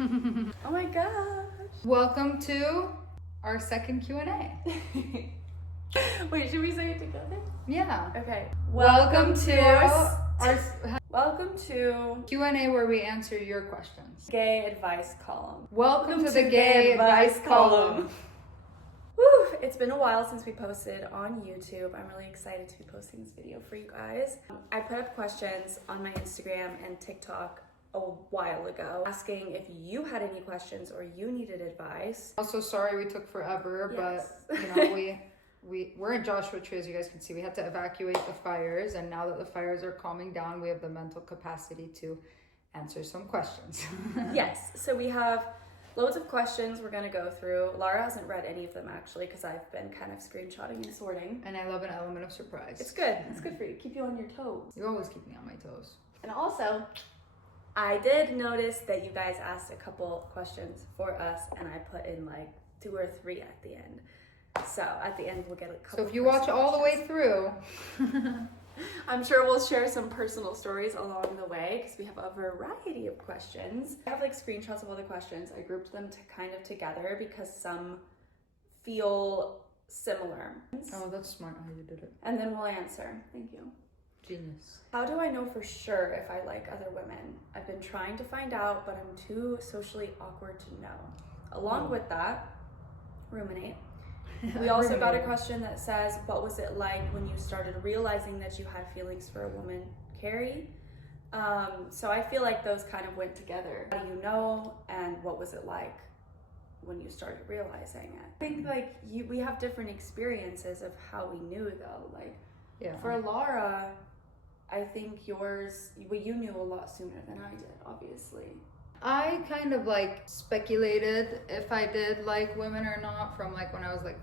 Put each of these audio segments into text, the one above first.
Oh my gosh. Welcome to our second Q&A. Wait, should we say it together? Yeah. Okay. Welcome to our Welcome to Q&A where we answer your questions. Gay Advice Column. Welcome to the Gay Advice Column. Woo! It's been a while since we posted on YouTube. I'm really excited to be posting this video for you guys. I put up questions on my Instagram and TikTok a while ago asking if you had any questions or you needed advice. Also, sorry we took forever, Yes. but we're in Joshua Tree, as you guys can see. We had to evacuate the fires, and now that the fires are calming down, we have the mental capacity to answer some questions. Yes, so we have loads of questions we're going to go through. Lara hasn't read any of them actually because I've been kind of screenshotting and sorting. And I love an element of surprise. It's good. It's good for you. Keep you on your toes. You always keep me on my toes. And also, I did notice that you guys asked a couple questions for us, and I put in like 2 or 3 at the end. So at the end, we'll get a couple. So if you watch all the way through, I'm sure we'll share some personal stories along the way because we have a variety of questions. I have like screenshots of all the questions. I grouped them kind of together because some feel similar. oh, that's smart how you did it. And then we'll answer. Thank you. Genius. How do I know for sure if I like other women? I've been trying to find out, but I'm too socially awkward to know. Along with that, ruminate. We also got a question that says, what was it like when you started realizing that you had feelings for a woman, Kari? So I feel like those kind of went together. How do you know, and what was it like when you started realizing it? I think like we have different experiences of how we knew though. Like Yeah. for Lara, I think you knew a lot sooner than I did, obviously. I kind of like speculated if I did like women or not from like when I was like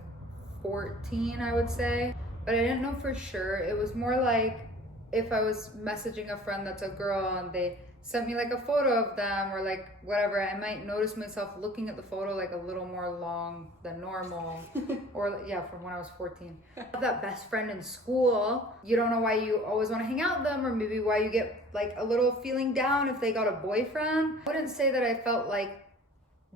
14, I would say, but I didn't know for sure. It was more like if I was messaging a friend that's a girl and they sent me like a photo of them or like whatever, I might notice myself looking at the photo like a little more long than normal. Or yeah, from when I was 14. That best friend in school, you don't know why you always want to hang out with them, or maybe why you get like a little feeling down if they got a boyfriend. I wouldn't say that I felt like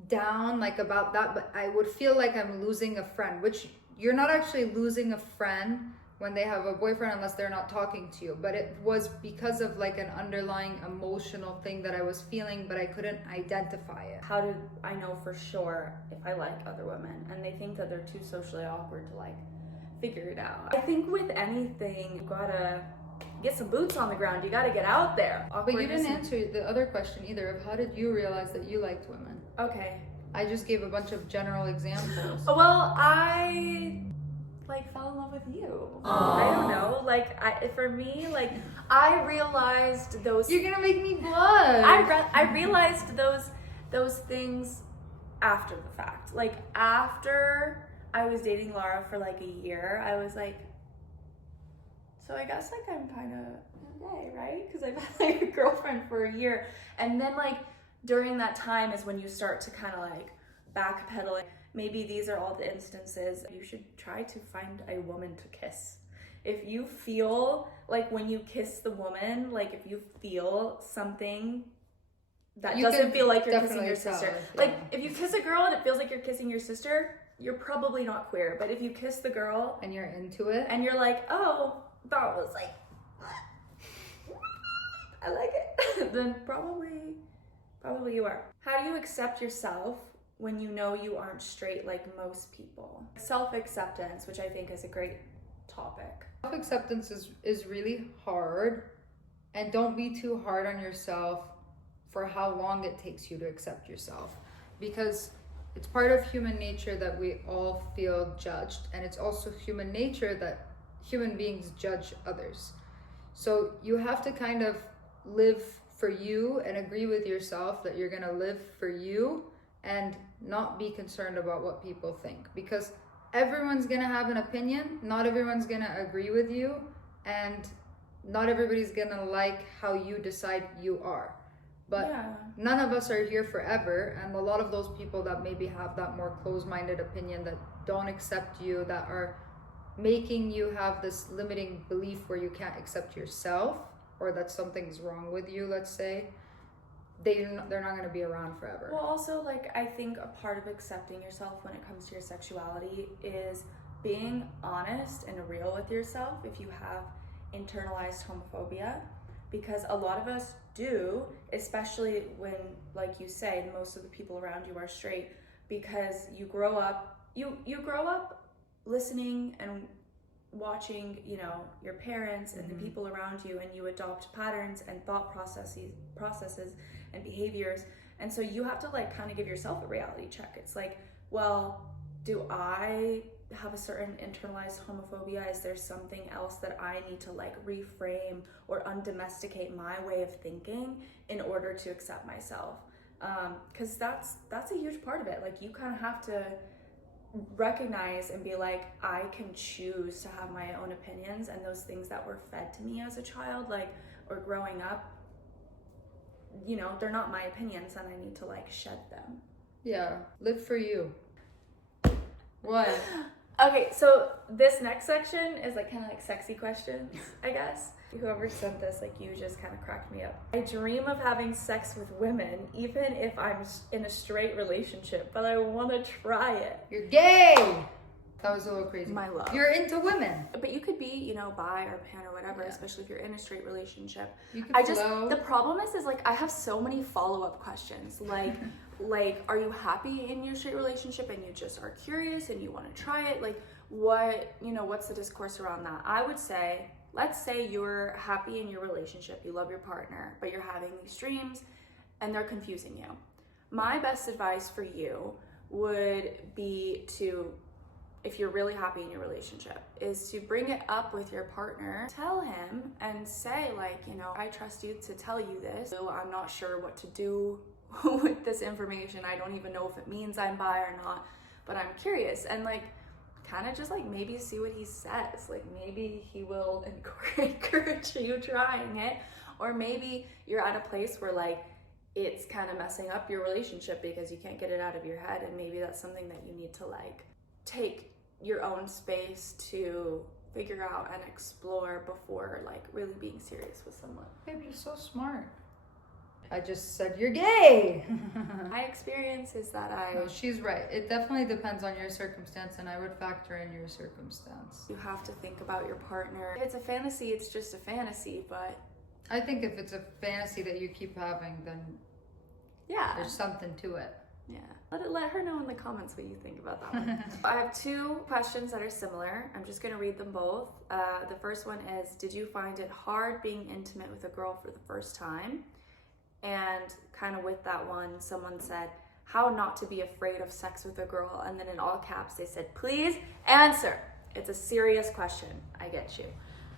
down like about that, but I would feel like I'm losing a friend, which you're not actually losing a friend when they have a boyfriend unless they're not talking to you, but it was because of like an underlying emotional thing that I was feeling, but I couldn't identify it. How do I know for sure if I like other women? And they think that they're too socially awkward to like figure it out. I think with anything, you gotta get some boots on the ground. You gotta get out there. But you didn't answer the other question either of how did you realize that you liked women? Okay. I just gave a bunch of general examples. Well, I like fell in love with you. Aww. I don't know. Like for me, like I realized those. You're gonna make me blush. I realized those things after the fact. Like after I was dating Lara for like a year, I was like, so I guess like I'm kind of gay, right? Because I've had like a girlfriend for a year, and then like during that time is when you start to kind of like backpedal. Maybe these are all the instances. You should try to find a woman to kiss. If you feel like when you kiss the woman, like if you feel something that doesn't feel like you're kissing your sister. Yeah. Like if you kiss a girl and it feels like you're kissing your sister, you're probably not queer. But if you kiss the girl and you're into it and you're like, oh, that was like, I like it, then probably you are. How do you accept yourself when you know you aren't straight like most people? Self-acceptance, which I think is a great topic. Self-acceptance is really hard, and don't be too hard on yourself for how long it takes you to accept yourself, because it's part of human nature that we all feel judged, and it's also human nature that human beings judge others. So you have to kind of live for you and agree with yourself that you're gonna live for you and not be concerned about what people think, because everyone's gonna have an opinion. Not everyone's gonna agree with you, and not everybody's gonna like how you decide you are. But none of us are here forever, and a lot of those people that maybe have that more closed-minded opinion, that don't accept you, that are making you have this limiting belief where you can't accept yourself, or that something's wrong with you, let's say, they're not going to be around forever. Well, also, like, I think a part of accepting yourself when it comes to your sexuality is being honest and real with yourself if you have internalized homophobia, because a lot of us do, especially when, like you say, most of the people around you are straight, because you grow up listening and watching, you know, your parents and the people around you, and you adopt patterns and thought processes and behaviors, and so you have to like kind of give yourself a reality check. It's like, well, do I have a certain internalized homophobia? Is there something else that I need to like reframe or undomesticate my way of thinking in order to accept myself? Because that's a huge part of it. Like, you kind of have to recognize and be like, I can choose to have my own opinions, and those things that were fed to me as a child, like, or growing up, you know, they're not my opinions, and I need to like shed them. Yeah, live for you. What? Okay, so this next section is like kind of like sexy questions, I guess. Whoever sent this, like, you just kind of cracked me up. I dream of having sex with women, even if I'm in a straight relationship, but I want to try it. You're gay! That was a little crazy. My love. You're into women. But you could be, you know, bi or pan or whatever, Yeah. especially if you're in a straight relationship. You could The problem is like, I have so many follow-up questions. Like, are you happy in your straight relationship and you just are curious and you want to try it? Like, what's the discourse around that? I would say, let's say you're happy in your relationship, you love your partner, but you're having these dreams and they're confusing you. My best advice for you would be to, if you're really happy in your relationship, is to bring it up with your partner. Tell him and say, like, you know, I trust you to tell you this. So I'm not sure what to do with this information. I don't even know if it means I'm bi or not, but I'm curious. And like, kind of just like maybe see what he says. Like, maybe he will encourage you trying it, or maybe you're at a place where like it's kind of messing up your relationship because you can't get it out of your head, and maybe that's something that you need to like take your own space to figure out and explore before like really being serious with someone. Babe, you're so smart. I just said you're gay. My experience is that No, she's right. It definitely depends on your circumstance, and I would factor in your circumstance. you have to think about your partner. If it's a fantasy, it's just a fantasy, but I think if it's a fantasy that you keep having, then yeah, there's something to it. yeah. Let her know in the comments what you think about that one. I have two questions that are similar. I'm just gonna read them both. The first one is, did you find it hard being intimate with a girl for the first time? And kind of with that one, someone said, how not to be afraid of sex with a girl, and then in all caps they said, please answer. It's a serious question. I get you.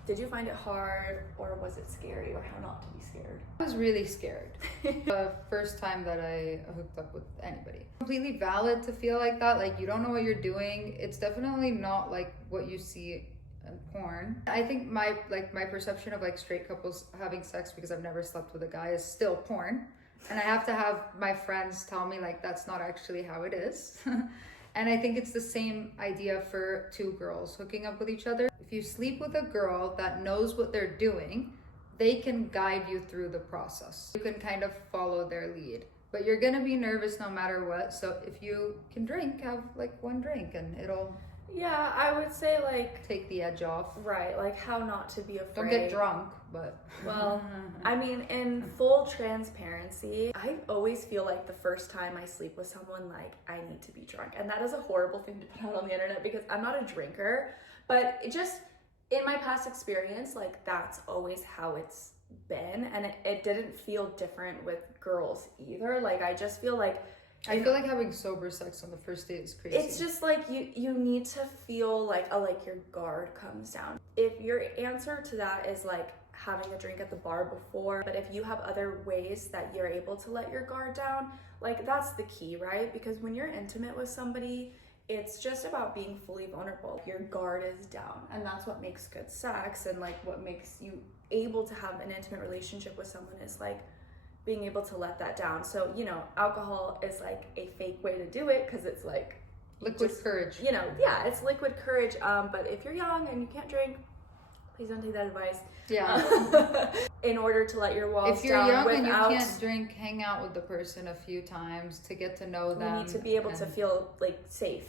Did you find it hard, or was it scary, or how not to be scared? I was really scared. The first time that I hooked up with anybody. Completely valid to feel like that. Like, you don't know what you're doing. It's definitely not like what you see in porn. I think my perception of like straight couples having sex, because I've never slept with a guy, is still porn. And I have to have my friends tell me like that's not actually how it is. And I think it's the same idea for two girls hooking up with each other. If you sleep with a girl that knows what they're doing, they can guide you through the process. You can kind of follow their lead. But you're gonna be nervous no matter what. So if you can drink, have like one drink and it'll Yeah, I would say like, take the edge off. right, like how not to be afraid. Don't get drunk, but Well, I mean, in full transparency, I always feel like the first time I sleep with someone, like, I need to be drunk. And that is a horrible thing to put out on the internet because I'm not a drinker. But it just, in my past experience, like, that's always how it's been. And it didn't feel different with girls either. Like, I just feel like, I feel like having sober sex on the first date is crazy. it's just like you need to feel like your guard comes down. If your answer to that is like having a drink at the bar before, but if you have other ways that you're able to let your guard down, like that's the key, right? Because when you're intimate with somebody, it's just about being fully vulnerable. Your guard is down, and that's what makes good sex, and like what makes you able to have an intimate relationship with someone is like being able to let that down. So, you know, alcohol is like a fake way to do it because it's like liquid courage. You know, yeah, it's liquid courage. But if you're young and you can't drink, please don't take that advice. Yeah. in order to let your walls if you're down young without, and you can't drink, hang out with the person a few times to get to know them. you need to be able to feel like safe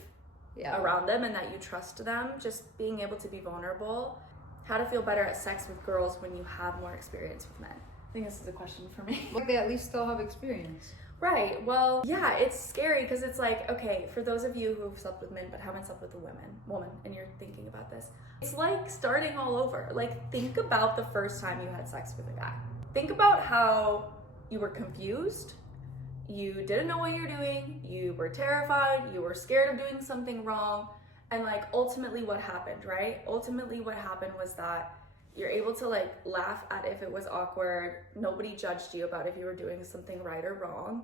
around them and that you trust them. Just being able to be vulnerable. How to feel better at sex with girls when you have more experience with men. I think this is a question for me. Well, they at least still have experience. Right. Well, yeah, it's scary because it's like, okay, for those of you who've slept with men but haven't slept with a woman, and you're thinking about this, it's like starting all over. Like, think about the first time you had sex with a guy. Think about how you were confused, you didn't know what you're doing, you were terrified, you were scared of doing something wrong, and like ultimately what happened, right? Ultimately what happened was that you're able to like laugh at if it was awkward. Nobody judged you about if you were doing something right or wrong,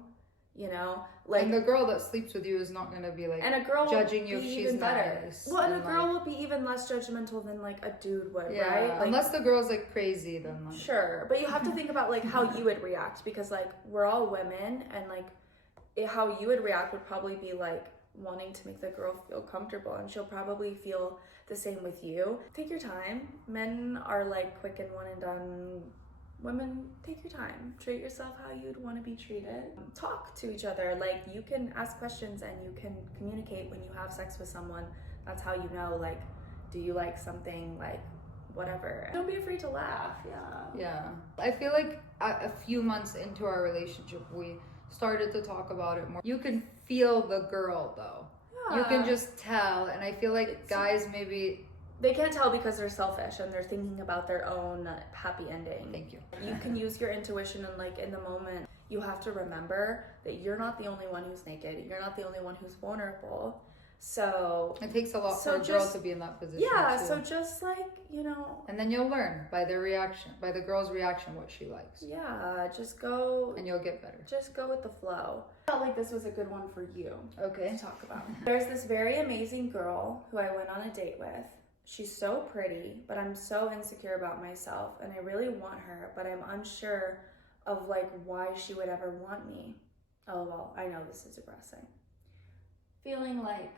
you know? Like, and the girl that sleeps with you is not gonna be like, and a girl judging you if she's better. nice. Well, and a girl will be even less judgmental than like a dude would, yeah, right? Like, unless the girl's like crazy, then like, sure, but you have to think about like how you would react, because like we're all women, and like how you would react would probably be like wanting to make the girl feel comfortable, and she'll probably feel the same with you. Take your time. Men are like quick and one and done. Women, take your time. Treat yourself how you'd want to be treated. Talk to each other. Like, you can ask questions and you can communicate when you have sex with someone. That's how you know, like, do you like something, like, whatever. Don't be afraid to laugh. Yeah. I feel like a few months into our relationship, we started to talk about it more. You can feel the girl though. Yeah. You can just tell, and I feel like guys maybe they can't tell because they're selfish and they're thinking about their own happy ending. Thank you. You can use your intuition, and like in the moment, you have to remember that you're not the only one who's naked. You're not the only one who's vulnerable. So it takes a lot for a girl to be in that position. Yeah, too. so just like, you know. And then you'll learn by their reaction, by the girl's reaction, what she likes. Yeah, just go. And you'll get better. Just go with the flow. I felt like this was a good one for you. Okay. To talk about. There's this very amazing girl who I went on a date with. She's so pretty, but I'm so insecure about myself, and I really want her, but I'm unsure of like why she would ever want me. Oh, well, I know this is depressing. Feeling like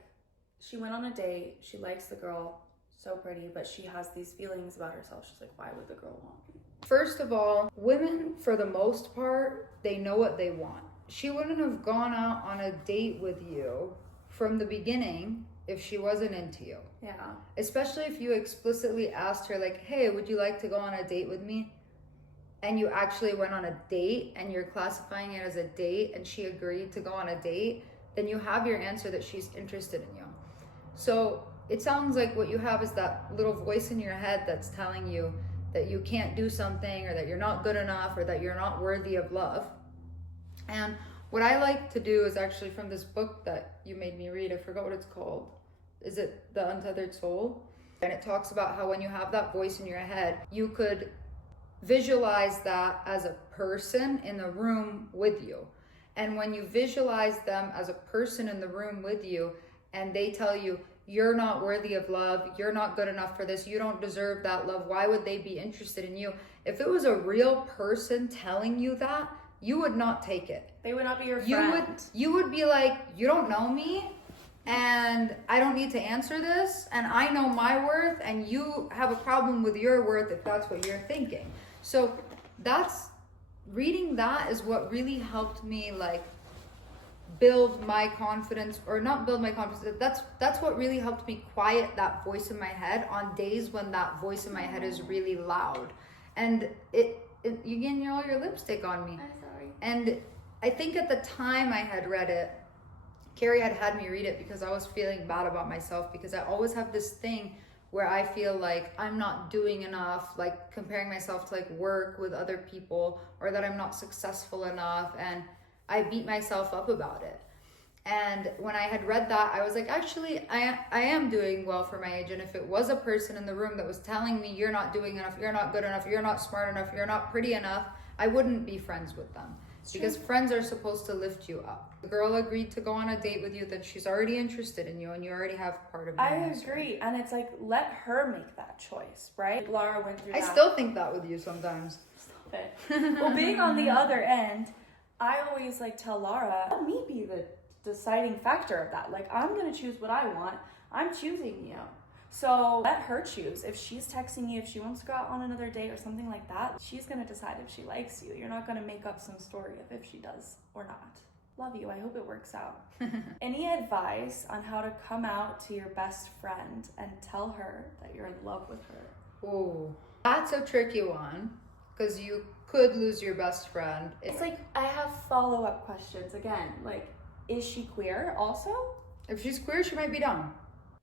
she went on a date, she likes the girl, so pretty, but she has these feelings about herself. She's like, why would the girl want me? First of all, women, for the most part, they know what they want. She wouldn't have gone out on a date with you from the beginning if she wasn't into you. Yeah. Especially if you explicitly asked her, like, hey, would you like to go on a date with me? And you actually went on a date and you're classifying it as a date and she agreed to go on a date, then you have your answer that she's interested in you. So it sounds like what you have is that little voice in your head that's telling you that you can't do something, or that you're not good enough, or that you're not worthy of love. And what I like to do is actually from this book that you made me read, I forgot what it's called. Is it The Untethered Soul? And it talks about how when you have that voice in your head, you could visualize that as a person in the room with you. And when you visualize them as a person in the room with you, and they tell you, you're not worthy of love, you're not good enough for this, you don't deserve that love, why would they be interested in you? If it was a real person telling you that, you would not take it. They would not be your friend. You would be like, you don't know me, and I don't need to answer this, and I know my worth, and you have a problem with your worth if that's what you're thinking. So reading that is what really helped me like build my confidence, or not build my confidence. That's what really helped me quiet that voice in my head on days when that voice in my head is really loud. And you get all your lipstick on me. I'm sorry. And I think at the time I had read it, Kari had me read it because I was feeling bad about myself, because I always have this thing where I feel like I'm not doing enough, like comparing myself to like work with other people, or that I'm not successful enough, and I beat myself up about it. And when I had read that, I was like, actually, I am doing well for my age. And if it was a person in the room that was telling me, you're not doing enough, you're not good enough, you're not smart enough, you're not pretty enough, I wouldn't be friends with them. Because friends are supposed to lift you up. The girl agreed to go on a date with you, that she's already interested in you, and you already have part of your answer. Agree. And it's like, let her make that choice, right? Lara went through that. I still think that with you sometimes. Stop it. Well, being on the other end, I always like tell Lara, let me be the deciding factor of that. Like, I'm going to choose what I want. I'm choosing you. So let her choose. If she's texting you, if she wants to go out on another date or something like that, she's gonna decide if she likes you. You're not gonna make up some story of if she does or not. Love you. I hope it works out. Any advice on how to come out to your best friend and tell her that you're in love with her? Oh, that's a tricky one because you could lose your best friend. It's like I have follow-up questions again. Like, is she queer also? If she's queer, she might be down.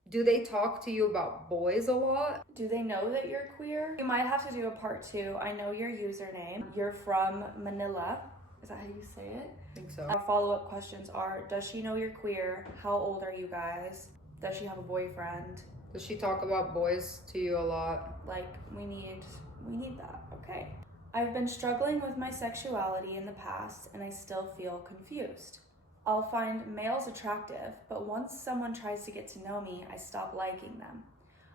Do they talk to you about boys a lot? Do they know that you're queer? You might have to do a part 2. I know your username. You're from Manila. Is that how you say it? I think so. Our follow-up questions are, does she know you're queer? How old are you guys? Does she have a boyfriend? Does she talk about boys to you a lot? Like, we need that. Okay. I've been struggling with my sexuality in the past and I still feel confused. I'll find males attractive, but once someone tries to get to know me, I stop liking them.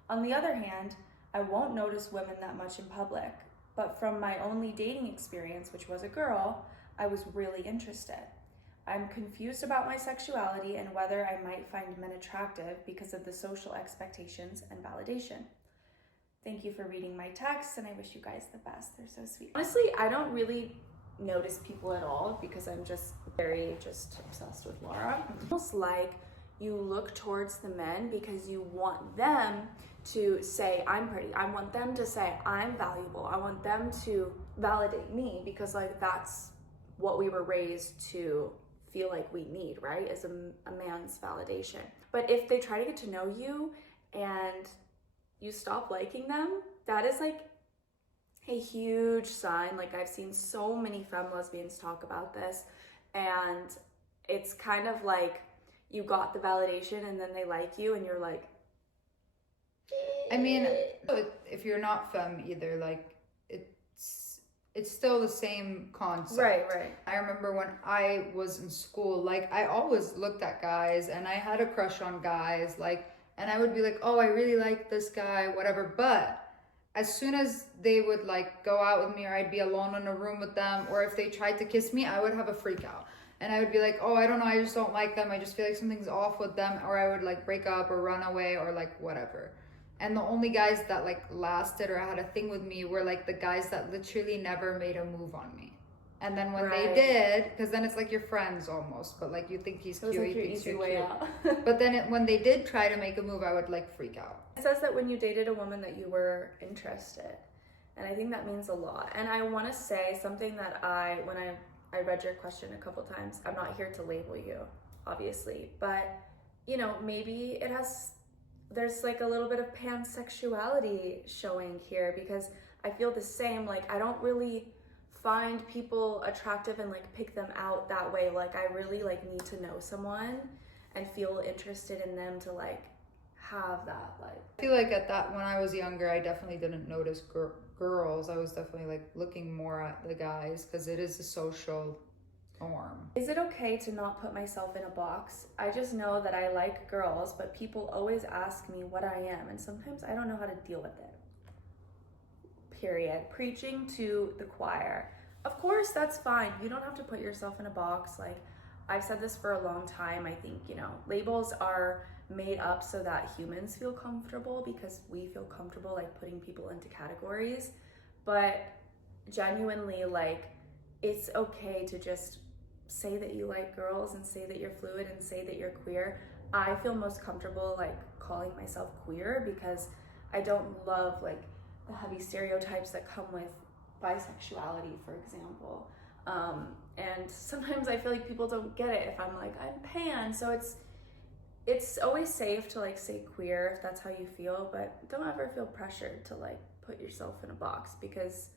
On the other hand, I won't notice women that much in public, but from my only dating experience, which was a girl, I was really interested. I'm confused about my sexuality and whether I might find men attractive because of the social expectations and validation. Thank you for reading my texts, and I wish you guys the best. They're so sweet. Honestly, I don't really notice people at all because I'm just very obsessed with Lara. Almost like you look towards the men because you want them to say I'm pretty. I want them to say I'm valuable. I want them to validate me because like that's what we were raised to feel like we need, right? Is a man's validation. But if they try to get to know you and you stop liking them, that is like a huge sign. Like I've seen so many femme lesbians talk about this, and it's kind of like you got the validation and then they like you and you're like, I mean, if you're not femme either, like it's still the same concept. Right. I remember when I was in school, like I always looked at guys and I had a crush on guys, like, and I would be like, oh, I really like this guy, whatever. But as soon as they would like go out with me or I'd be alone in a room with them, or if they tried to kiss me, I would have a freak out. And I would be like, oh, I don't know, I just don't like them. I just feel like something's off with them. Or I would like break up or run away or like whatever. And the only guys that like lasted or had a thing with me were like the guys that literally never made a move on me. And then when they did, because then it's like your friends almost, but like you think he's cute, like he thinks you're way cute. out. But then when they did try to make a move, I would like freak out. It says that when you dated a woman that you were interested. And I think that means a lot. And I want to say something that when I read your question a couple times, I'm not here to label you, obviously, but you know, maybe there's like a little bit of pansexuality showing here, because I feel the same. Like I don't really find people attractive and like pick them out that way. Like I really like need to know someone and feel interested in them to like have that. Like I feel like at that when I was younger, I definitely didn't notice girls. I was definitely like looking more at the guys because it is a social norm. Is it okay to not put myself in a box? I just know that I like girls, but people always ask me what I am, and sometimes I don't know how to deal with it. Period. Preaching to the choir. Of course, that's fine. You don't have to put yourself in a box. Like I've said this for a long time. I think, you know, labels are made up so that humans feel comfortable because we feel comfortable like putting people into categories. But genuinely, like, it's okay to just say that you like girls and say that you're fluid and say that you're queer. I feel most comfortable like calling myself queer because I don't love like the heavy stereotypes that come with bisexuality, for example. And sometimes I feel like people don't get it if I'm like, I'm pan. So it's always safe to like say queer if that's how you feel, but don't ever feel pressured to like put yourself in a box, because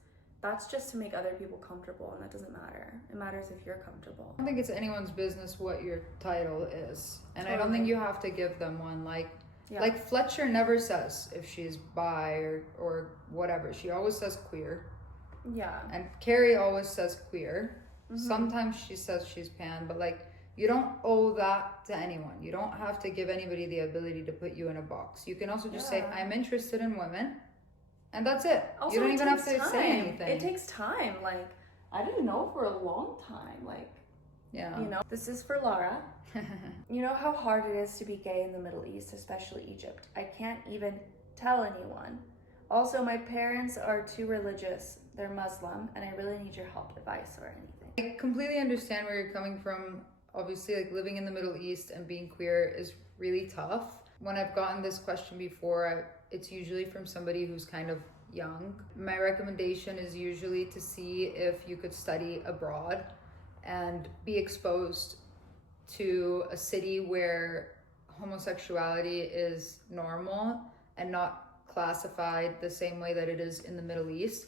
that's just to make other people comfortable, and that doesn't matter. It matters if you're comfortable. I don't think it's anyone's business what your title is. And I don't think you have to give them one. Like Fletcher never says if she's bi or whatever. She always says queer. Yeah. And Kari always says queer. Mm-hmm. Sometimes she says she's pan, but like you don't owe that to anyone. You don't have to give anybody the ability to put you in a box. You can also just say, I'm interested in women. And that's it. Also, you don't even have to time. say anything. It takes time. Like, I didn't know for a long time. Like, Yeah. You know, this is for Lara. You know how hard it is to be gay in the Middle East, especially Egypt. I can't even tell anyone. Also, my parents are too religious. They're Muslim, and I really need your help, advice, or anything. I completely understand where you're coming from. Obviously, like living in the Middle East and being queer is really tough. When I've gotten this question before, it's usually from somebody who's kind of young. My recommendation is usually to see if you could study abroad and be exposed to a city where homosexuality is normal and not classified the same way that it is in the Middle East.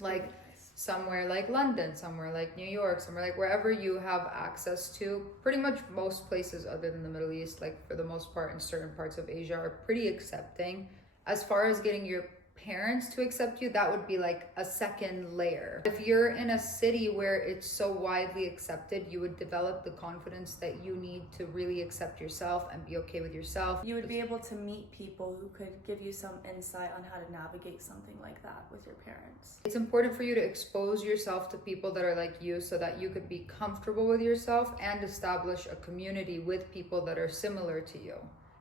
Like somewhere like London, somewhere like New York, somewhere like wherever you have access to. Pretty much most places other than the Middle East, like for the most part in certain parts of Asia, are pretty accepting. As far as getting your parents to accept you, that would be like a second layer. If you're in a city where it's so widely accepted, you would develop the confidence that you need to really accept yourself and be okay with yourself. You would be able to meet people who could give you some insight on how to navigate something like that with your parents. It's important for you to expose yourself to people that are like you so that you could be comfortable with yourself and establish a community with people that are similar to you.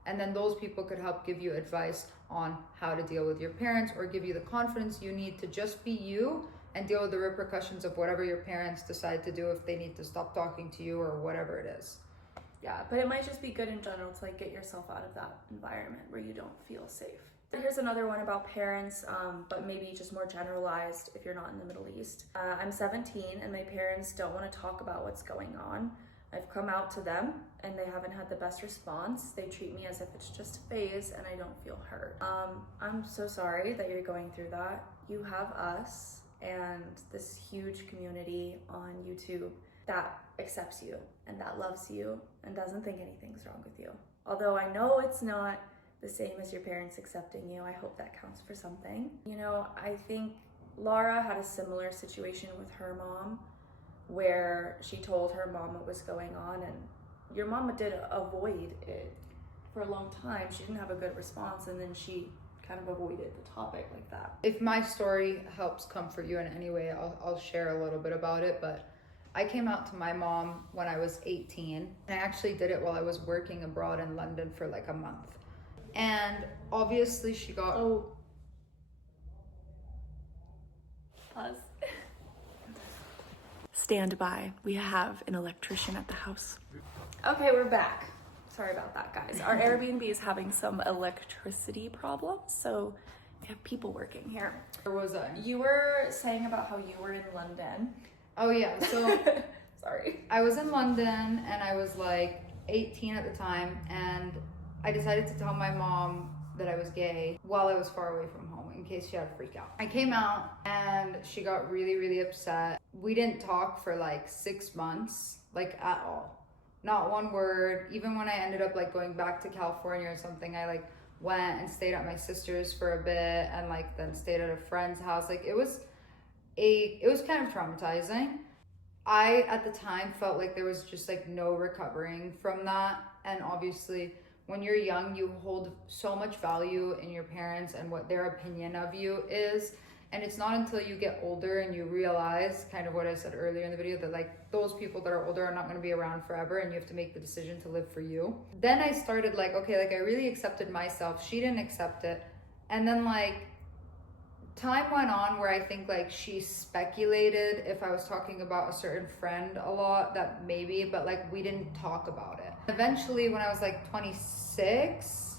And then those people could help give you advice on how to deal with your parents or give you the confidence you need to just be you and deal with the repercussions of whatever your parents decide to do if they need to stop talking to you or whatever it is. Yeah, but it might just be good in general to like get yourself out of that environment where you don't feel safe. Here's another one about parents, but maybe just more generalized if you're not in the Middle East. I'm 17 and my parents don't want to talk about what's going on. I've come out to them and they haven't had the best response. They treat me as if it's just a phase and I don't feel hurt. I'm so sorry that you're going through that. You have us and this huge community on YouTube that accepts you and that loves you and doesn't think anything's wrong with you. Although I know it's not the same as your parents accepting you, I hope that counts for something. You know, I think Lara had a similar situation with her mom, where she told her mom what was going on, and your mama did avoid it for a long time. She didn't have a good response, and then she kind of avoided the topic like that. If my story helps comfort you in any way, I'll share a little bit about it, but I came out to my mom when I was 18, and I actually did it while I was working abroad in London for like a month. And obviously she got... Pause. Stand by. We have an electrician at the house. Okay, we're back. Sorry about that, guys. Our Airbnb is having some electricity problems, so we have people working here. Where was I? You were saying about how you were in London. Oh yeah, so sorry. I was in London and I was like 18 at the time, and I decided to tell my mom that I was gay while I was far away from home in case she had a freak out. I came out and she got really, really upset. We didn't talk for like 6 months, like at all. Not one word. Even when I ended up like going back to California or something, I like went and stayed at my sister's for a bit and like then stayed at a friend's house. Like it was kind of traumatizing. I at the time felt like there was just like no recovering from that, and obviously when you're young, you hold so much value in your parents and what their opinion of you is. And it's not until you get older and you realize kind of what I said earlier in the video, that like those people that are older are not going to be around forever and you have to make the decision to live for you. Then I started like, okay, like I really accepted myself. She didn't accept it. And then like time went on where I think like she speculated if I was talking about a certain friend a lot, that maybe, but like we didn't talk about it. Eventually when I was like 26,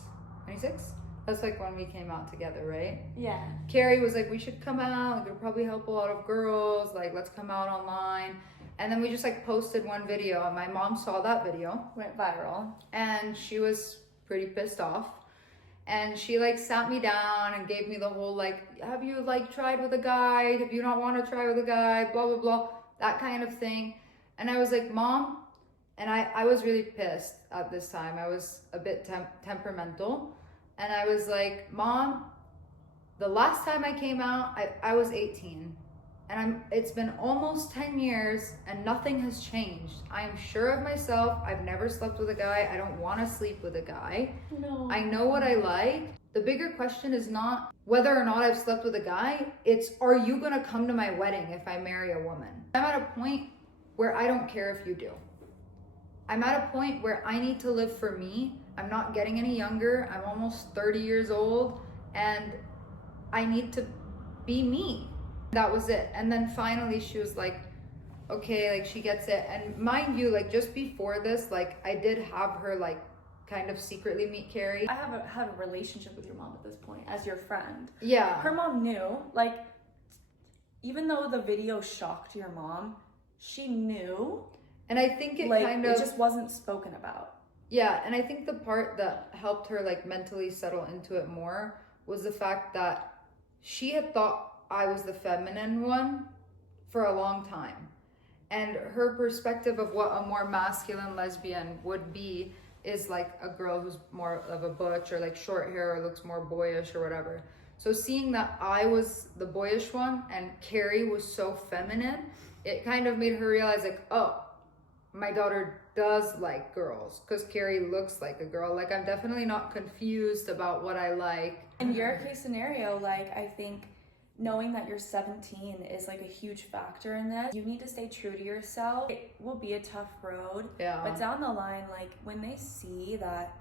that's like when we came out together, right? Yeah. Kari was like, we should come out, it'll probably help a lot of girls, like let's come out online. And then we just like posted one video and my mom saw that video, Went viral. and she was pretty pissed off. And she like sat me down and gave me the whole like, have you like tried with a guy? Have you not want to try with a guy? Blah, blah, blah, that kind of thing. And I was like, Mom, and I was really pissed at this time. I was a bit temperamental. And I was like, Mom, the last time I came out, I was 18. And it's been almost 10 years and nothing has changed. I am sure of myself. I've never slept with a guy. I don't want to sleep with a guy. No. I know what I like. The bigger question is not whether or not I've slept with a guy. It's, are you going to come to my wedding if I marry a woman? I'm at a point where I don't care if you do. I'm at a point where I need to live for me. I'm not getting any younger. I'm almost 30 years old and I need to be me. That was it. And then finally she was like, okay, like she gets it. And mind you, like just before this, like I did have her like kind of secretly meet Kari. I had a relationship with your mom at this point as your friend. Yeah. Her mom knew, like, even though the video shocked your mom, she knew. And I think it like, kind of, it just wasn't spoken about. yeah, and I think the part that helped her like mentally settle into it more was the fact that she had thought I was the feminine one for a long time. And her perspective of what a more masculine lesbian would be is like a girl who's more of a butch or like short hair or looks more boyish or whatever. So seeing that I was the boyish one and Kari was so feminine, it kind of made her realize like, oh, my daughter does like girls because Kari looks like a girl. Like I'm definitely not confused about what I like. In your case scenario, like I think knowing that you're 17 is like a huge factor in this. You need to stay true to yourself. It will be a tough road, Yeah. but down the line, like when they see that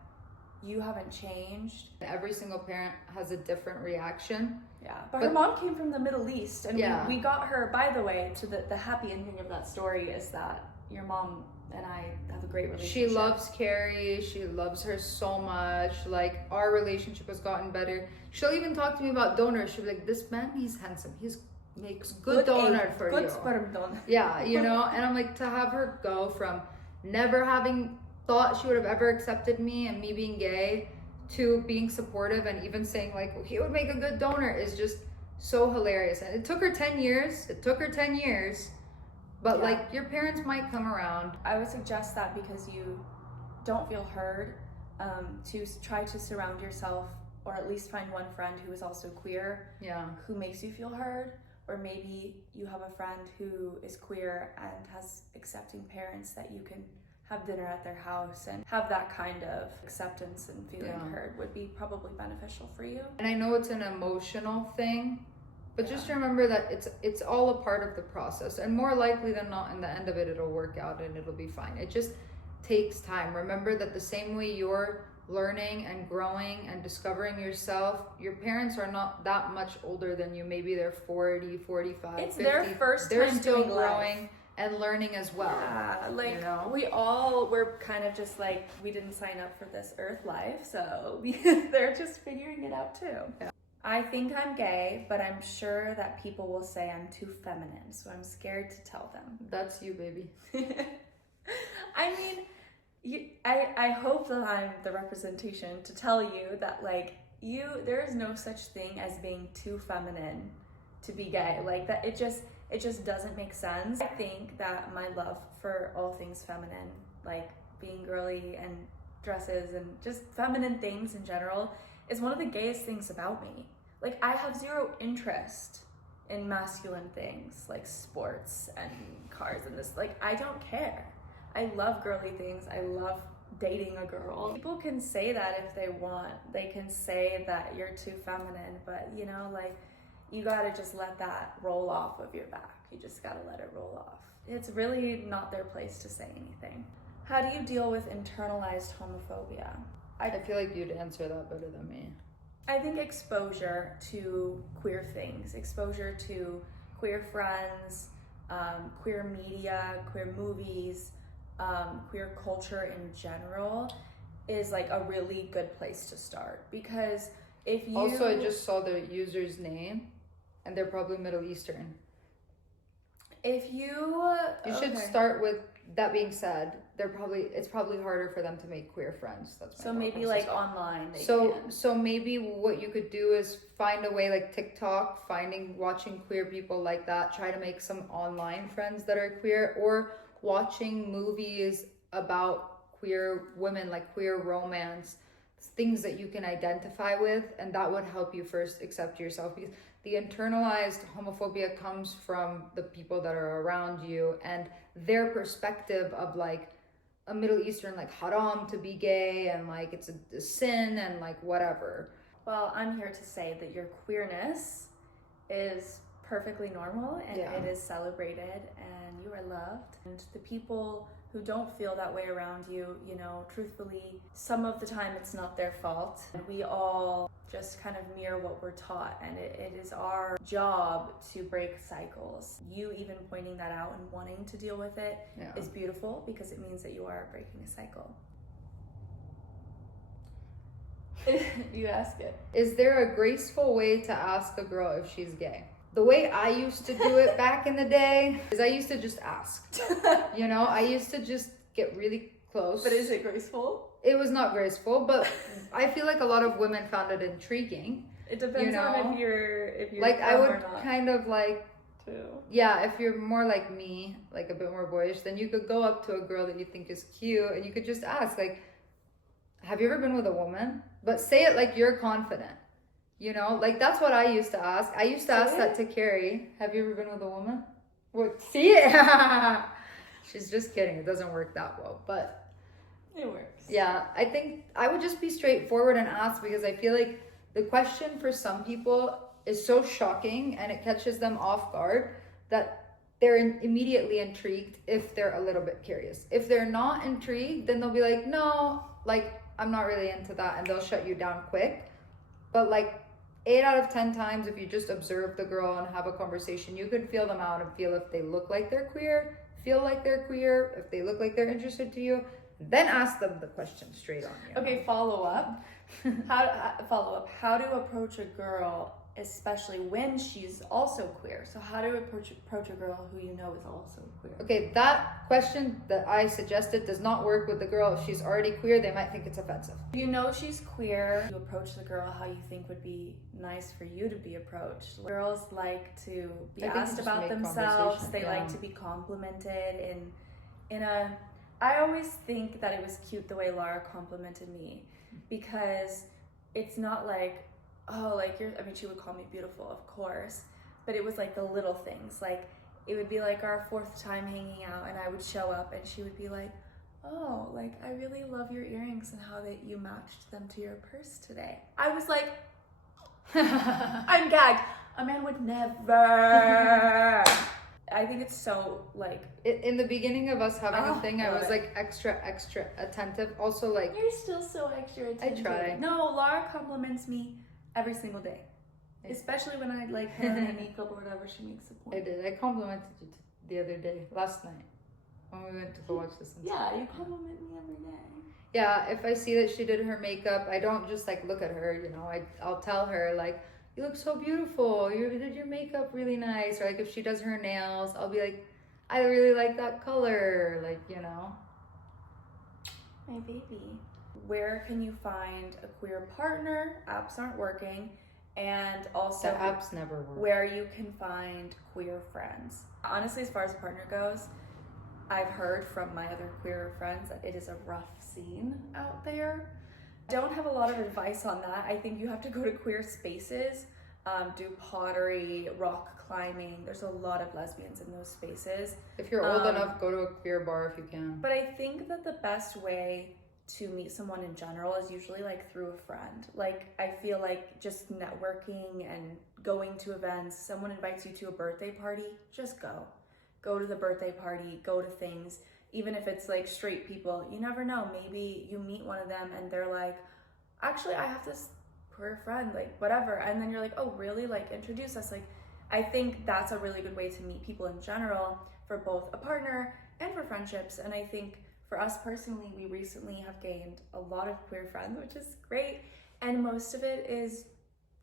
you haven't changed. Every single parent has a different reaction. Yeah, but her mom came from the Middle East, and yeah. we got her, by the way, to the happy ending of that story is that your mom and I have a great relationship. She loves Kari. She loves her so much. Like, our relationship has gotten better. She'll even talk to me about donors. She'll be like, this man, he's handsome. He makes good donor for good you. sperm donor. Yeah, you know? And I'm like, to have her go from never having thought she would have ever accepted me and me being gay to being supportive and even saying, like, well, he would make a good donor is just so hilarious. And it took her 10 years. But, like, your parents might come around. I would suggest that because you don't feel heard, to try to surround yourself or at least find one friend who is also queer, who makes you feel heard. Or maybe you have a friend who is queer and has accepting parents that you can have dinner at their house and have that kind of acceptance and feeling heard would be probably beneficial for you. And I know it's an emotional thing, but just remember that it's all a part of the process, and more likely than not, in the end of it, it'll work out and it'll be fine. It just takes time. Remember that the same way you're learning and growing and discovering yourself, your parents are not that much older than you. Maybe they're 40, 45, it's 50. their first they're time still doing growing life. And learning as well. Yeah, like, you know? we all were kind of just like, we didn't sign up for this earth life, so they're just figuring it out too. Yeah. I think I'm gay, but I'm sure that people will say I'm too feminine, so I'm scared to tell them. That's you, baby. I mean, I hope that I'm the representation to tell you that, like, there is no such thing as being too feminine to be gay. Like, that it just doesn't make sense. I think that my love for all things feminine, like being girly and dresses and just feminine things in general, is one of the gayest things about me. Like, I have zero interest in masculine things like sports and cars and this. Like, I don't care. I love girly things. I love dating a girl. People can say that if they want. They can say that you're too feminine, but you know, like, you gotta just let that roll off of your back. You just gotta let it roll off. It's really not their place to say anything. How do you deal with internalized homophobia? I feel like you'd answer that better than me. I think exposure to queer things, exposure to queer friends, queer media, queer movies, queer culture in general is like a really good place to start. Because if you... Also, I just saw the user's name, and they're probably Middle Eastern. If you... You should start with, that being said, it's probably harder for them to make queer friends. That's my so maybe like online they can. So maybe what you could do is find a way, like TikTok, watching queer people like that, try to make some online friends that are queer, or watching movies about queer women, like queer romance, things that you can identify with, and that would help you first accept yourself, because the internalized homophobia comes from the people that are around you and their perspective of like a Middle Eastern, like haram to be gay and like it's a sin and like whatever. Well, I'm here to say that your queerness is perfectly normal, and Yeah. it is celebrated, and you are loved. And the people who don't feel that way around you, you know, truthfully, some of the time it's not their fault. We all just kind of mirror what we're taught, and it is our job to break cycles. You even pointing that out and wanting to deal with it is beautiful, because it means that you are breaking a cycle. You ask it. Is there a graceful way to ask a girl if she's gay? The way I used to do it back in the day is I used to just ask. You know, I used to just get really close. But is it graceful? It was not graceful, but I feel like a lot of women found it intriguing. It depends, you know, on if you're like I would kind of like too. Yeah, if you're more like me, like a bit more boyish, then you could go up to a girl that you think is cute and you could just ask, like, have you ever been with a woman? But say it like you're confident. You know, like that's what I used to ask. I used to ask that to Kari. Have you ever been with a woman? What? See it? She's just kidding. It doesn't work that well, but it works. Yeah, I think I would just be straightforward and ask, because I feel like the question for some people is so shocking and it catches them off guard that they're immediately intrigued if they're a little bit curious. If they're not intrigued, then they'll be like, no, like I'm not really into that, and they'll shut you down quick. But like 8 out of 10 times, if you just observe the girl and have a conversation, you can feel them out and feel if they look like they're queer, feel like they're queer, if they look like they're interested to you, then ask them the question straight on you. Okay, follow up. How to approach a girl, especially when she's also queer. So how to approach a girl who you know is also queer. Okay, that question that I suggested does not work with the girl. If she's already queer, they might think it's offensive. You know she's queer. You approach the girl how you think would be nice for you to be approached. Girls like to be asked about themselves. They like to be complimented in a... I always think that it was cute the way Lara complimented me, because it's not like, oh, like you're, I mean, she would call me beautiful, of course, but it was like the little things. Like it would be like our 4th time hanging out and I would show up and she would be like, oh, like I really love your earrings and how that you matched them to your purse today. I was like, I'm gagged. A man would never. I think it's so like... In the beginning of us having a thing, I was like extra attentive. Also like... You're still so extra attentive. I try. No, Lara compliments me every single day. Especially when I like put on my makeup or whatever, she makes a point. I did. I complimented you the other day, last night, when we went to go watch this. Yeah, you compliment me every day. Yeah, if I see that she did her makeup, I don't just like look at her, you know, I'll tell her like, you look so beautiful, you did your makeup really nice. Or like if she does her nails, I'll be like, I really like that color, like, you know. My baby. Where can you find a queer partner? Apps aren't working. And also the apps never work. Where you can find queer friends. Honestly, as far as a partner goes, I've heard from my other queer friends that it is a rough scene out there. Don't have a lot of advice on that. I think you have to go to queer spaces, do pottery, rock climbing. There's a lot of lesbians in those spaces. If you're old enough, go to a queer bar if you can. But I think that the best way to meet someone in general is usually like through a friend. Like I feel like just networking and going to events. Someone invites you to a birthday party, just go. Go to the birthday party, go to things. Even if it's like straight people, you never know. Maybe you meet one of them and they're like, actually, I have this queer friend, like whatever. And then you're like, oh, really? Like introduce us. Like, I think that's a really good way to meet people in general for both a partner and for friendships. And I think for us personally, we recently have gained a lot of queer friends, which is great. And most of it is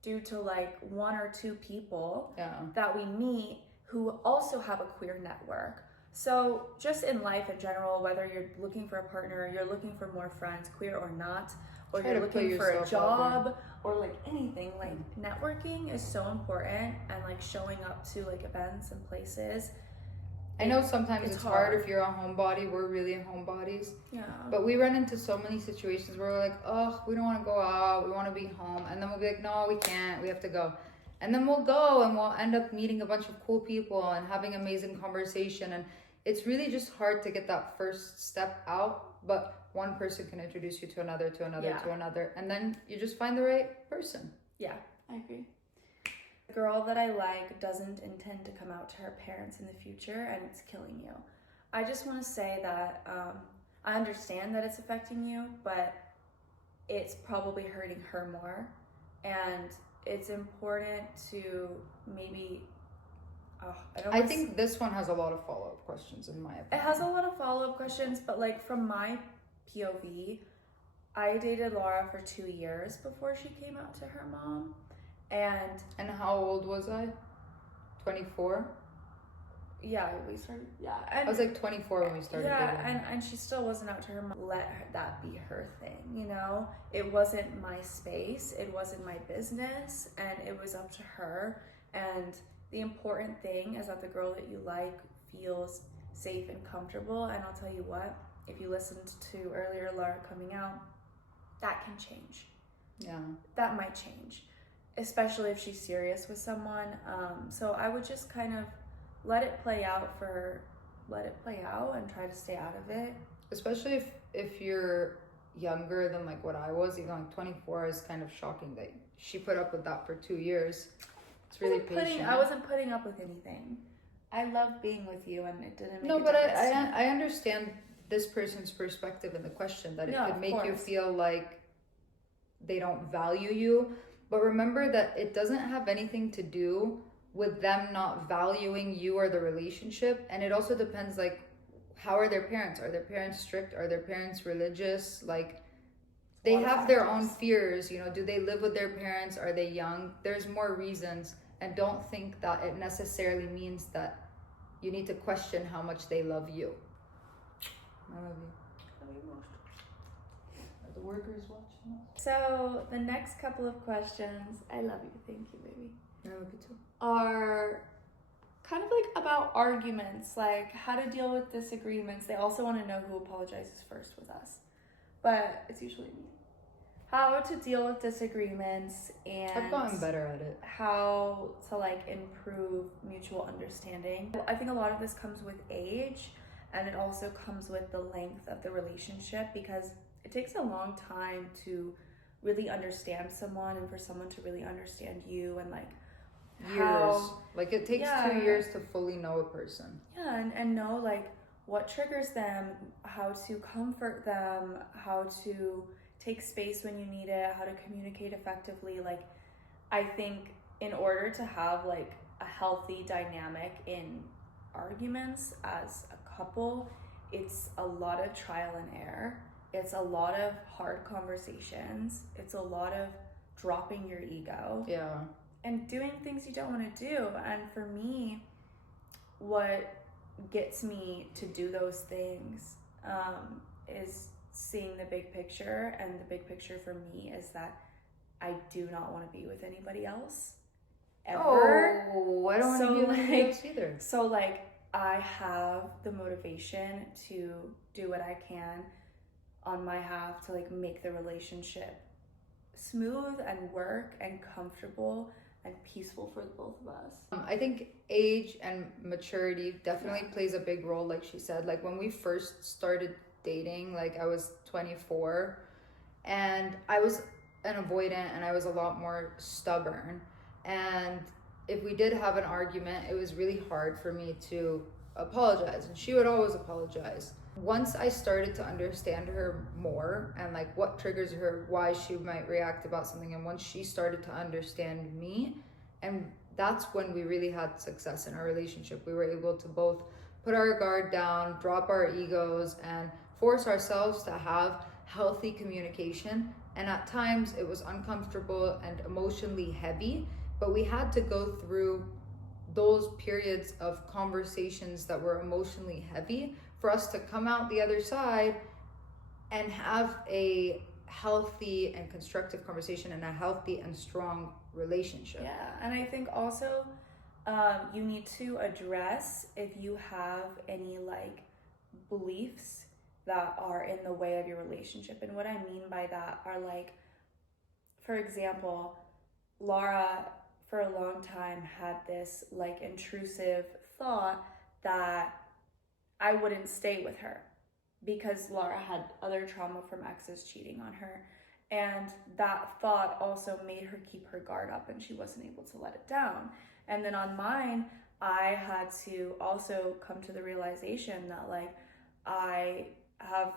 due to like 1 or 2 people that we meet who also have a queer network. So just in life in general, whether you're looking for a partner, you're looking for more friends, queer or not, or you're looking for a job or like anything, like networking is so important, and like showing up to like events and places. I know sometimes it's hard if you're a homebody. We're really homebodies. Yeah. But we run into so many situations where we're like, oh, we don't want to go out. We want to be home. And then we'll be like, no, we can't. We have to go. And then we'll go and we'll end up meeting a bunch of cool people and having amazing conversation. And it's really just hard to get that first step out. But one person can introduce you to another, to another, to another. And then you just find the right person. Yeah, I agree. the girl that I like doesn't intend to come out to her parents in the future and it's killing you. I just want to say that I understand that it's affecting you, but it's probably hurting her more. And it's important to maybe, I think this one has a lot of follow-up questions in my opinion. It has a lot of follow-up questions, but like from my POV, I dated Lara for 2 years before she came out to her mom. And how old was I? 24? Yeah, we started, yeah. And I was like 24 when we started dating. Yeah, and she still wasn't out to her mom. That be her thing, you know? It wasn't my space, it wasn't my business, and it was up to her. And the important thing is that the girl that you like feels safe and comfortable. And I'll tell you what, if you listened to earlier Lara coming out, that can change. Yeah. That might change, especially if she's serious with someone. So I would just kind of let it play out and try to stay out of it. Especially if you're younger than like what I was, even like 24 is kind of shocking that she put up with that for 2 years. It's really patient. I wasn't putting up with anything. I love being with you, and it didn't make No, a but difference. I understand this person's perspective in the question, that it could make you feel like they don't value you. But remember that it doesn't have anything to do with them not valuing you or the relationship. And it also depends, like, how are their parents? Are their parents strict? Are their parents religious? Like, they have their own fears, you know. Do they live with their parents? Are they young? There's more reasons. And don't think that it necessarily means that you need to question how much they love you. I love you. Love you most. Are the workers watching us? So the next couple of questions, I love you, thank you, baby, I love you too. are kind of like about arguments, like how to deal with disagreements. They also want to know who apologizes first with us, but it's usually me. How to deal with disagreements, and I've gotten better at it. how to like improve mutual understanding. I think a lot of this comes with age, and it also comes with the length of the relationship, because it takes a long time to really understand someone and for someone to really understand you, and like Years. Like it takes 2 years to fully know a person. Yeah, and know like what triggers them, how to comfort them, how to take space when you need it, how to communicate effectively. Like, I think in order to have like a healthy dynamic in arguments as a couple, it's a lot of trial and error. It's a lot of hard conversations. It's a lot of dropping your ego. Yeah. And doing things you don't want to do. And for me, what gets me to do those things is seeing the big picture. And the big picture for me is that I do not want to be with anybody else ever. Oh, I don't want to be with anybody else either. So like, I have the motivation to do what I can on my half to like make the relationship smooth and work and comfortable and peaceful for the both of us. I think age and maturity definitely plays a big role, like she said. Like when we first started dating, like I was 24 and I was an avoidant and I was a lot more stubborn. And if we did have an argument, it was really hard for me to apologize, and she would always apologize. Once I started to understand her more and like what triggers her, why she might react about something, and once she started to understand me, and that's when we really had success in our relationship. We were able to both put our guard down, drop our egos, and force ourselves to have healthy communication. And at times it was uncomfortable and emotionally heavy, but we had to go through those periods of conversations that were emotionally heavy for us to come out the other side and have a healthy and constructive conversation and a healthy and strong relationship. Yeah, and I think also you need to address if you have any like beliefs that are in the way of your relationship. And what I mean by that are like, for example, Lara for a long time had this like intrusive thought that I wouldn't stay with her because Lara had other trauma from exes cheating on her. And that thought also made her keep her guard up and she wasn't able to let it down. And then on mine, I had to also come to the realization that like I have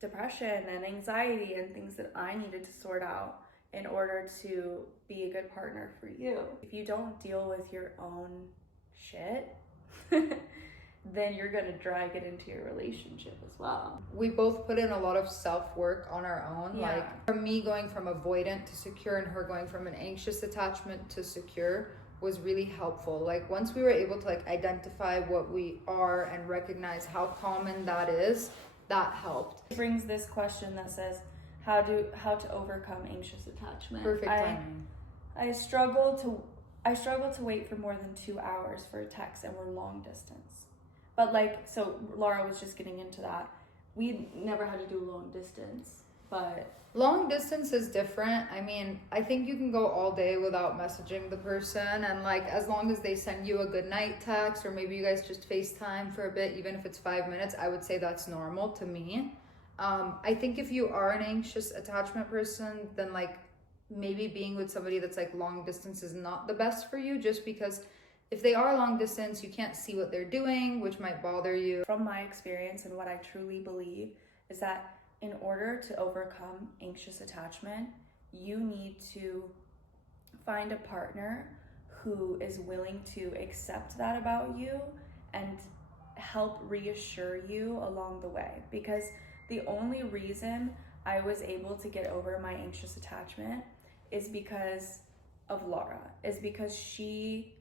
depression and anxiety and things that I needed to sort out in order to be a good partner for you. If you don't deal with your own shit, then you're gonna drag it into your relationship as well. We both put in a lot of self-work on our own. Yeah. Like for me, going from avoidant to secure and her going from an anxious attachment to secure was really helpful. Like once we were able to like identify what we are and recognize how common that is, that helped. It brings this question that says, how to overcome anxious attachment. Perfect timing. I struggle to wait for more than 2 hours for a text, and we're long distance. But like, so Laura was just getting into that. We never had to do long distance, but long distance is different. I mean, I think you can go all day without messaging the person, and like as long as they send you a good night text, or maybe you guys just FaceTime for a bit, even if it's 5 minutes, I would say that's normal to me. I think if you are an anxious attachment person, then like maybe being with somebody that's like long distance is not the best for you, just because if they are long distance, you can't see what they're doing, which might bother you. From my experience and what I truly believe is that in order to overcome anxious attachment, you need to find a partner who is willing to accept that about you and help reassure you along the way. Because the only reason I was able to get over my anxious attachment is because of Laura, is because she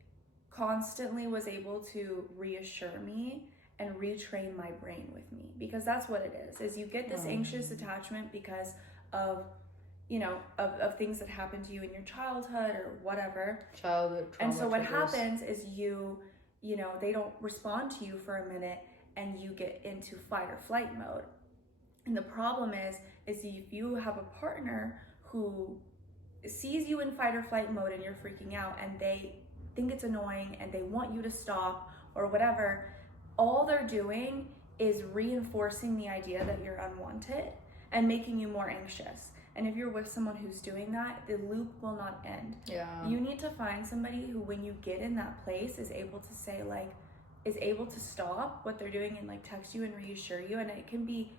constantly was able to reassure me and retrain my brain with me. Because that's what it is you get this anxious attachment because of, you know, of things that happened to you in your childhood or whatever. Childhood trauma. And so what happens is you know, they don't respond to you for a minute and you get into fight or flight mode. And the problem is if you have a partner who sees you in fight or flight mode and you're freaking out and they think it's annoying and they want you to stop or whatever, all they're doing is reinforcing the idea that you're unwanted and making you more anxious. And if you're with someone who's doing that, the loop will not end. Yeah. You need to find somebody who, when you get in that place, is able to say like, is able to stop what they're doing and like text you and reassure you. And it can be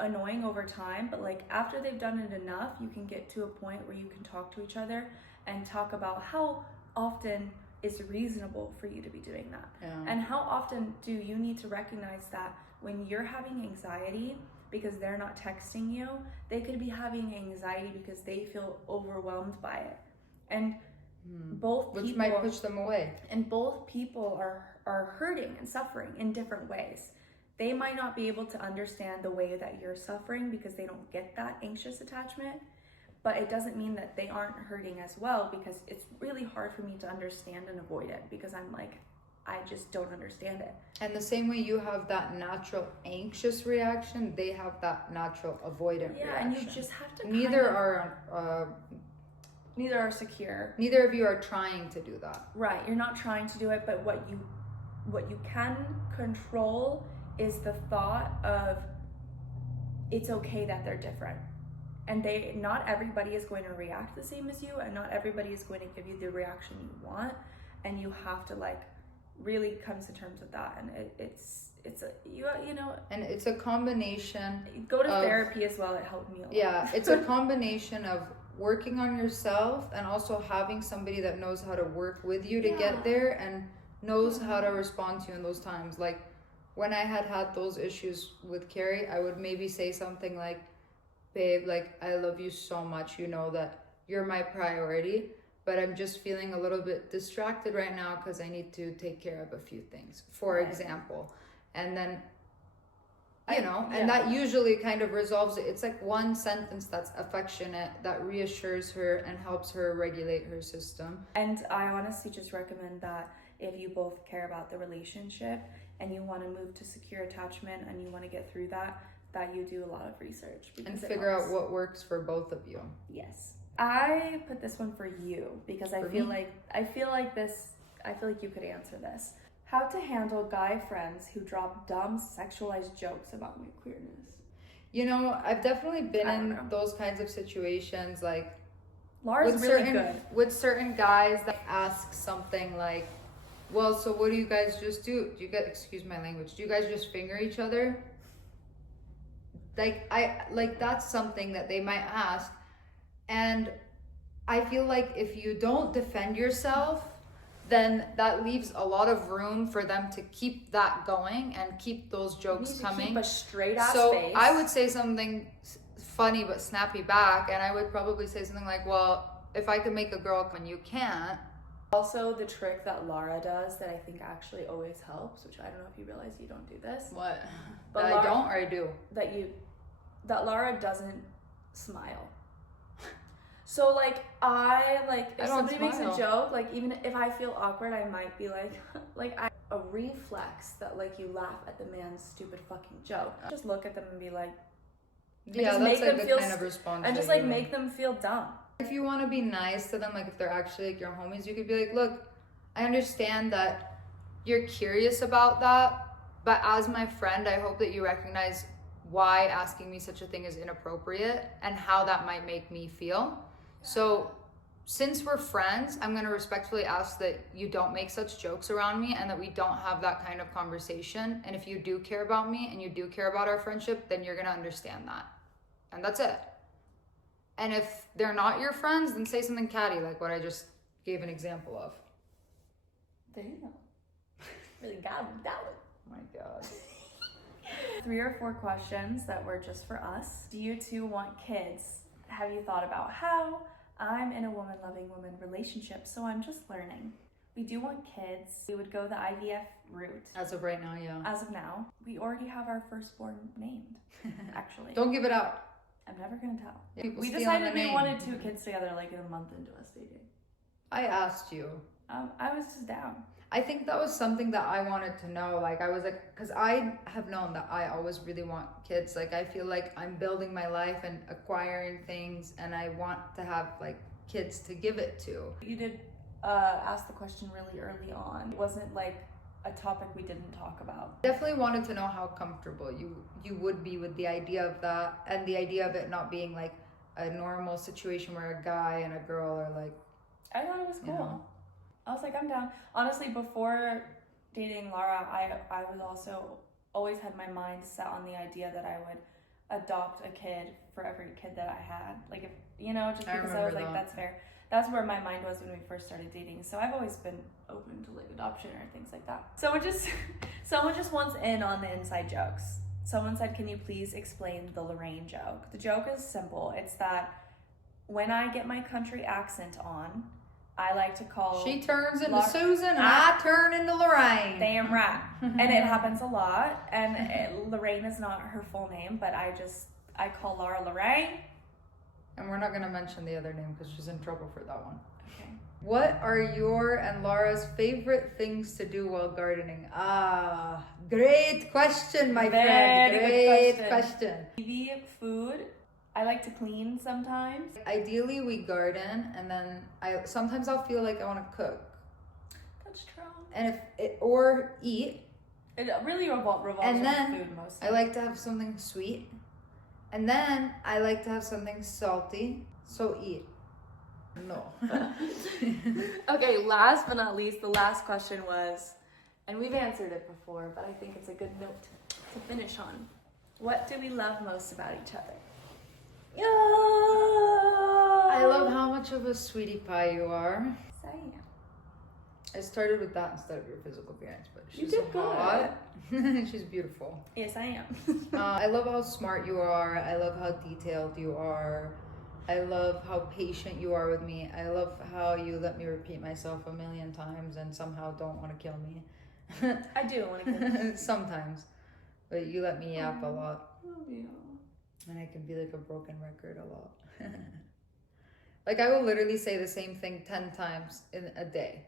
annoying over time, but like after they've done it enough, you can get to a point where you can talk to each other and talk about how often is reasonable for you to be doing that. Yeah. And how often do you need to recognize that when you're having anxiety because they're not texting you, they could be having anxiety because they feel overwhelmed by it. And both which people might push them away. And both people are hurting and suffering in different ways. They might not be able to understand the way that you're suffering because they don't get that anxious attachment, but it doesn't mean that they aren't hurting as well, because it's really hard for me to understand and avoid it because I'm like, I just don't understand it. And the same way you have that natural anxious reaction, they have that natural avoidant reaction. Yeah, and you just have to neither are secure. Neither of you are trying to do that. Right, you're not trying to do it, but what you can control is the thought of it's okay that they're different. And not everybody is going to react the same as you, and not everybody is going to give you the reaction you want, and you have to like really come to terms with that. And it's you know, and it's a combination. Go to therapy as well. It helped me a lot. Yeah, it's a combination of working on yourself and also having somebody that knows how to work with you to get there and knows how to respond to you in those times. Like when I had those issues with Kari, I would maybe say something like, babe, like, I love you so much. You know that you're my priority, but I'm just feeling a little bit distracted right now because I need to take care of a few things, for example. And then, and that usually kind of resolves it. It's like one sentence that's affectionate, that reassures her and helps her regulate her system. And I honestly just recommend that if you both care about the relationship and you want to move to secure attachment and you want to get through that you do a lot of research. And figure out what works for both of you. Yes. I put this one for you because I feel like you could answer this. How to handle guy friends who drop dumb sexualized jokes about my queerness. You know, I've definitely been I don't in know. those kinds of situations, like Laura's with really certain good. with certain guys that ask something like, well, so what do you guys just do? Do you guys, excuse my language, do you guys just finger each other? Like that's something that they might ask, and I feel like if you don't defend yourself, then that leaves a lot of room for them to keep that going and keep those jokes You need to coming. keep a straight ass So face. I would say something funny but snappy back, and I would probably say something like, well, if I could make a girl come, you can't. Also, the trick that Lara does that I think actually always helps, which I don't know if you realize you don't do this. What? But That I don't, or I do? That Lara doesn't smile. So like if I don't somebody makes smile. a joke, like even if I feel awkward, I might be like a reflex that like you laugh at the man's stupid fucking joke. Just look at them and be like, Yeah, just that's make like them the feel kind of response. and just that like you make them feel dumb. If you want to be nice to them, like if they're actually like your homies, you could be like, look, I understand that you're curious about that, but as my friend, I hope that you recognize why asking me such a thing is inappropriate and how that might make me feel. So since we're friends, I'm going to respectfully ask that you don't make such jokes around me and that we don't have that kind of conversation. And if you do care about me and you do care about our friendship, then you're going to understand that. And that's it. And if they're not your friends, then say something catty, like what I just gave an example of. There you go. Really got him with that one. Oh my God. 3 or 4 questions that were just for us. Do you two want kids? Have you thought about how? I'm in a woman-loving woman relationship, so I'm just learning. We do want kids. We would go the IVF route. As of right now, yeah. As of now, we already have our firstborn named, actually. Don't give it out. I'm never gonna tell. People We stealing decided the we name. wanted 2 kids together like a month into us dating. I asked you. I was just down. I think that was something that I wanted to know. Like, I was like, because I have known that I always really want kids. Like, I feel like I'm building my life and acquiring things, and I want to have, like, kids to give it to. You did ask the question really early on. It wasn't like a topic we didn't talk about. Definitely wanted to know how comfortable you would be with the idea of that, and the idea of it not being, like, a normal situation where a guy and a girl are, like... I thought it was cool. You know. I was like, I'm down. Honestly, before dating Lara, I was also always had my mind set on the idea that I would adopt a kid for every kid that I had. Like, if just because I was like, that's fair. That's where my mind was when we first started dating. So I've always been open to like adoption or things like that. Someone just wants in on the inside jokes. Someone said, can you please explain the Lorraine joke? The joke is simple. It's that when I get my country accent on, I like to call... She turns into Susan and I turn into Lorraine. Damn right. And it happens a lot. And Lorraine is not her full name, but I call Lara Lorraine. And we're not going to mention the other name because she's in trouble for that one. Okay. What are your and Lara's favorite things to do while gardening? Ah, great question, my friend. Very Great good question. TV, food. I like to clean sometimes. Ideally, we garden, and then sometimes I'll feel like I want to cook. That's true. And or eat. It really revolves And around then food mostly. I like to have something sweet. And then I like to have something salty. So eat. No. Okay, last but not least, the last question was, and we've answered it before, but I think it's a good note to finish on. What do we love most about each other? I love how much of a sweetie pie you are. So, yeah. I started with that instead of your physical appearance, but she's You did hot. She's beautiful. Yes, I am. I love how smart you are. I love how detailed you are. I love how patient you are with me. I love how you let me repeat myself a million times and somehow don't want to kill me. I do want to kill you. Sometimes. But you let me yap a lot. Love you. And I can be like a broken record a lot. Like, I will literally say the same thing 10 times in a day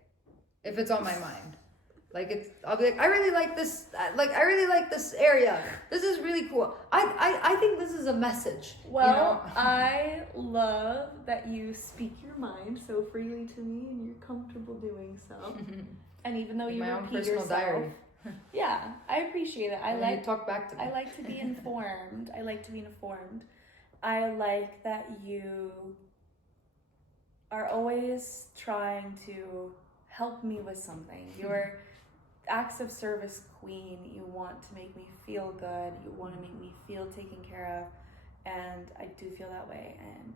if it's on my mind. Like, I'll be like, I really like this. Like, I really like this area. This is really cool. I think this is a message. Well, you know? I love that you speak your mind so freely to me and you're comfortable doing so. And even though you my own repeat personal yourself, diary. Yeah, I appreciate it. And then you talk back to me. I like to be informed. I like to be informed. I like that you are always trying to help me with something. You're acts of service queen. You want to make me feel good. You want to make me feel taken care of. And I do feel that way. And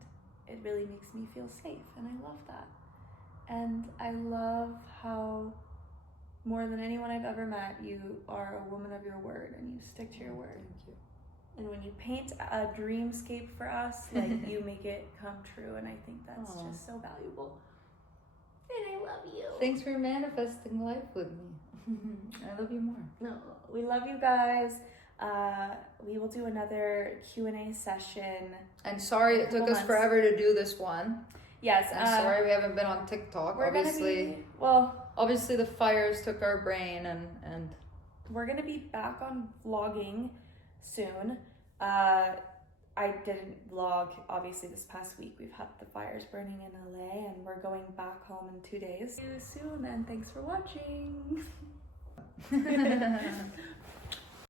it really makes me feel safe. And I love that. And I love how, more than anyone I've ever met, you are a woman of your word and you stick to your word. Thank you. And when you paint a dreamscape for us, like, you make it come true. And I think that's just so valuable. And I love you. Thanks for manifesting life with me. I love you more. No, we love you guys. We will do another Q&A session. And sorry it took us forever to do this one. Yes. I'm sorry we haven't been on TikTok. Obviously the fires took our brain and we're gonna be back on vlogging soon. I didn't vlog obviously this past week. We've had the fires burning in LA and we're going back home in 2 days. See you soon and thanks for watching.